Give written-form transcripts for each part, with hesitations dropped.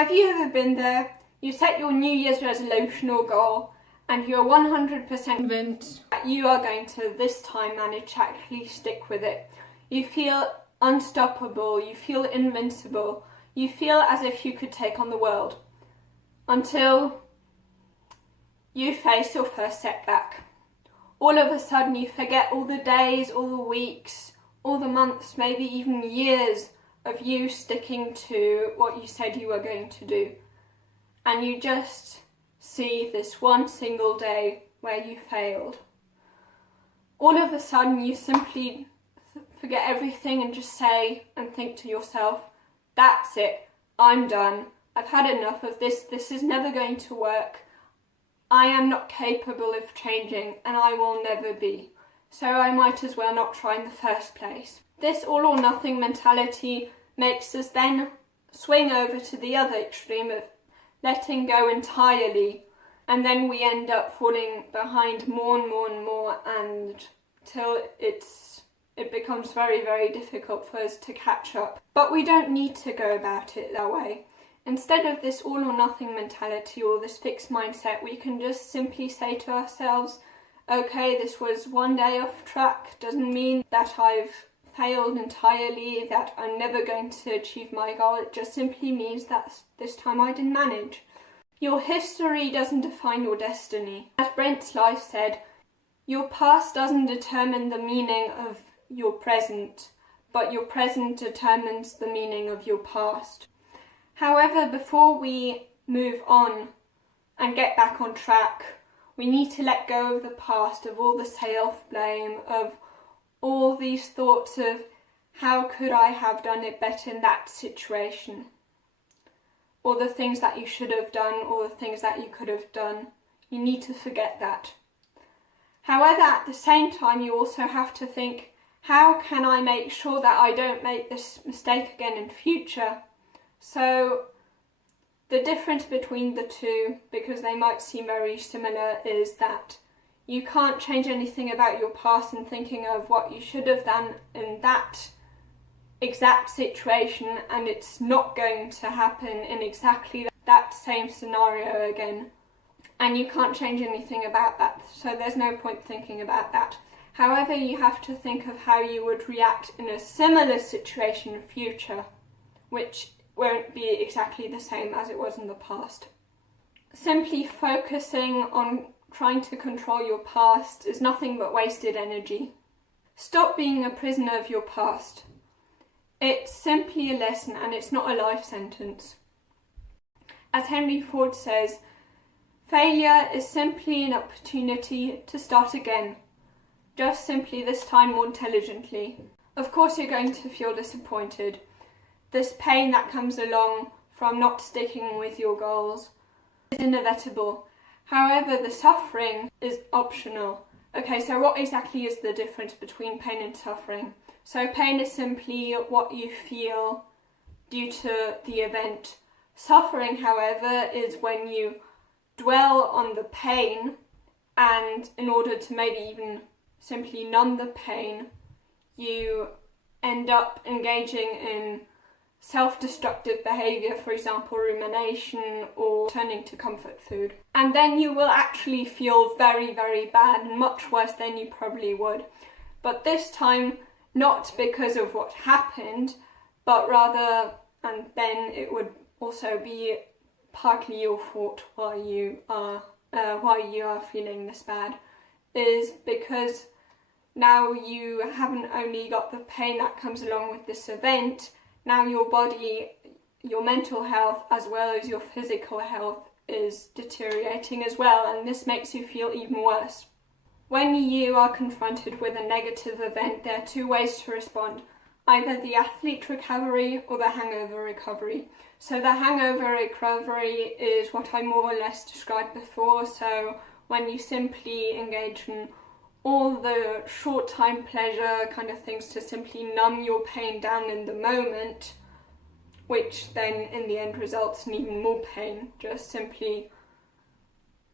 Have you ever been there? You set your New Year's resolution or goal and you're 100% convinced that you are going to this time manage to actually stick with it. You feel unstoppable, you feel invincible, you feel as if you could take on the world. Until you face your first setback. All of a sudden you forget all the days, all the weeks, all the months, maybe even years of you sticking to what you said you were going to do. And you just see this one single day where you failed. All of a sudden you simply forget everything and just say and think to yourself, that's it, I'm done, I've had enough of this, this is never going to work, I am not capable of changing and I will never be, so I might as well not try in the first place. This all or nothing mentality makes us then swing over to the other extreme of letting go entirely, and then we end up falling behind more and more and more until it becomes very, very difficult for us to catch up. But we don't need to go about it that way. Instead of this all or nothing mentality or this fixed mindset, we can just simply say to ourselves, okay, this was one day off track, doesn't mean that I've failed entirely, that I'm never going to achieve my goal, it just simply means that this time I didn't manage. Your history doesn't define your destiny. As Brent Slice said, your past doesn't determine the meaning of your present, but your present determines the meaning of your past. However, before we move on and get back on track, we need to let go of the past, of all the self-blame, of all these thoughts of how could I have done it better in that situation, or the things that you should have done, or the things that you could have done. You need to forget that. However, at the same time, you also have to think, how can I make sure that I don't make this mistake again in future? So the difference between the two, because they might seem very similar, is that you can't change anything about your past and thinking of what you should have done in that exact situation, and it's not going to happen in exactly that same scenario again. And you can't change anything about that, so there's no point thinking about that. However, you have to think of how you would react in a similar situation in future, which won't be exactly the same as it was in the past. Simply focusing on trying to control your past is nothing but wasted energy. Stop being a prisoner of your past. It's simply a lesson and it's not a life sentence. As Henry Ford says, failure is simply an opportunity to start again, just simply this time more intelligently. Of course you're going to feel disappointed. This pain that comes along from not sticking with your goals is inevitable. However, the suffering is optional. Okay, so what exactly is the difference between pain and suffering? So pain is simply what you feel due to the event. Suffering, however, is when you dwell on the pain, and in order to maybe even simply numb the pain, you end up engaging in self-destructive behaviour, for example rumination or turning to comfort food. And then you will actually feel very, very bad and much worse than you probably would. But this time, not because of what happened, but rather, and then it would also be partly your fault why you are feeling this bad, is because now you haven't only got the pain that comes along with this event, now your body, your mental health as well as your physical health is deteriorating as well, and this makes you feel even worse. When you are confronted with a negative event, there are two ways to respond, either the athlete recovery or the hangover recovery. So the hangover recovery is what I more or less described before, so when you simply engage in all the short time pleasure kind of things to simply numb your pain down in the moment, which then in the end results in even more pain, just simply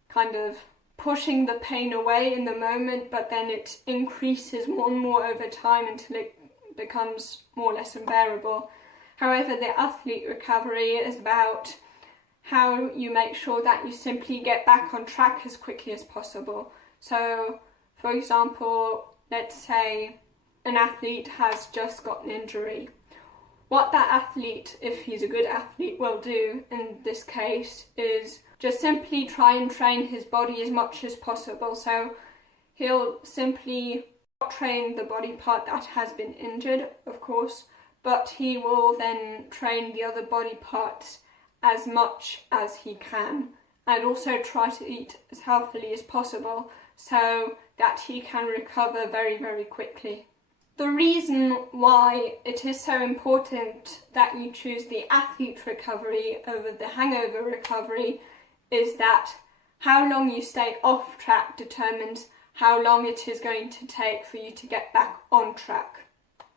kind of pushing the pain away in the moment, but then it increases more and more over time until it becomes more or less unbearable. However, the athlete recovery is about how you make sure that you simply get back on track as quickly as possible. So, for example, let's say an athlete has just got an injury. What that athlete, if he's a good athlete, will do in this case is just simply try and train his body as much as possible. So he'll simply train the body part that has been injured, of course, but he will then train the other body parts as much as he can, and also try to eat as healthily as possible so that he can recover very, very quickly. The reason why it is so important that you choose the athlete recovery over the hangover recovery is that how long you stay off track determines how long it is going to take for you to get back on track.